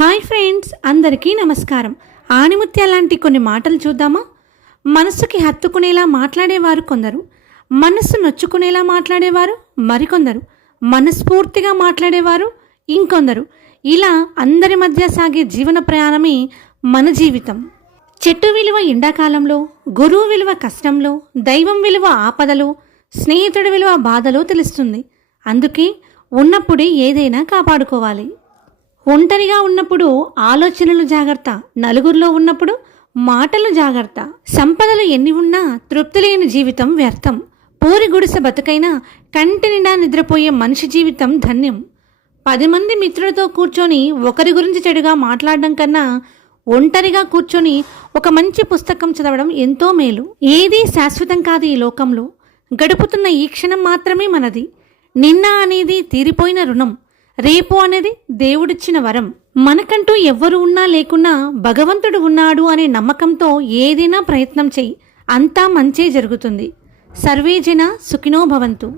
Hi friends అందరికీ నమస్కారం. ఆనిముత్య లాంటి కొన్ని మాటలు చూద్దామా? మనసుకి హత్తుకునేలా మాట్లాడేవారు కొందరు. మనస్సు నొచ్చుకునేలా మాట్లాడేవారు మరికొందరు. మనస్ఫూర్తిగా మాట్లాడేవారు ఇంకొందరు. ఇలా అందరి మధ్య సాగే జీవన ప్రయాణమే మన జీవితం. చెట్టు విలువ ఎండాకాలంలో గురువు విలువ కష్టంలో దైవం విలువ ఆపదలో స్నేహితుడి విలువ బాధలో తెలుస్తుంది. అందుకే ఉన్నప్పుడే ఏదైనా కాపాడుకోవాలి. ఒంటరిగా ఉన్నప్పుడు ఆలోచనలు జాగ్రత్త నలుగురిలో ఉన్నప్పుడు మాటలు జాగ్రత్త. సంపదలు ఎన్ని ఉన్నా తృప్తి లేని జీవితం వ్యర్థం. పూరి గుడిసె బతుకైనా కంటి నిండా నిద్రపోయే మనిషి జీవితం ధన్యం. పది మంది మిత్రులతో కూర్చొని ఒకరి గురించి చెడుగా మాట్లాడడం కన్నా ఒంటరిగా కూర్చొని ఒక మంచి పుస్తకం చదవడం ఎంతో మేలు. ఏదీ శాశ్వతం కాదు ఈ లోకంలో. గడుపుతున్న ఈ క్షణం మాత్రమే మనది. నిన్న అనేది తీరిపోయిన రుణం. రేపు అనేది దేవుడిచ్చిన వరం. మనకంటూ ఎవ్వరు ఉన్నా లేకున్నా భగవంతుడు ఉన్నాడు అనే నమ్మకంతో ఏదైనా ప్రయత్నం చెయ్యి అంతా మంచే జరుగుతుంది. సర్వేజన సుఖినో భవంతు.